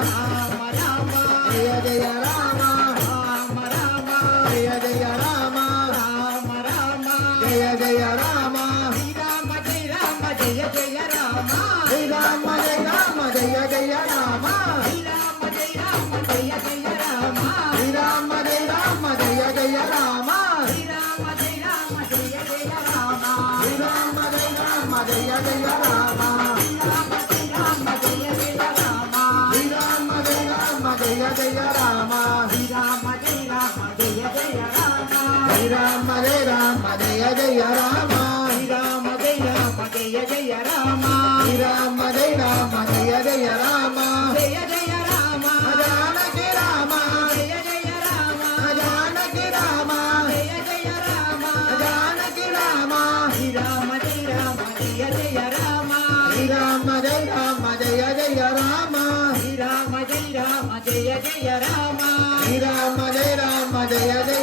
Rama Jaya Jaya Rama Rama Rama Jaya Jaya Rama Rama Rama Jaya Jaya Rama Srirama Jaya Rama Jaya Jaya Rama Srirama Jaya Rama Jaya Jaya Rama Srirama Jaya Rama Jaya Jaya Rama Srirama Jaya Rama Jaya Jaya Rama Srirama Jaya Rama Jaya Jaya Rama Srirama Jaya Rama Jaya Jaya Rama Jaya Jaya Rama Srirama Jaya Rama Jaya Jaya Rama Srirama Jaya Rama Jaya Jaya Rama Srirama Jaya Rama Jaya Jaya Rama Srirama Jaya Rama Jaya Jaya Rama Jaya Jaya Rama Janaki Rama Jaya Jaya Rama Janaki Rama Jaya Jaya Rama Janaki Rama Srirama Jaya Rama Jaya Jaya Rama Srirama Jaya Rama Jaya Jaya Rama Srirama Jaya Rama Jaya Jaya Rama Srirama Jaya Rama Jaya Jaya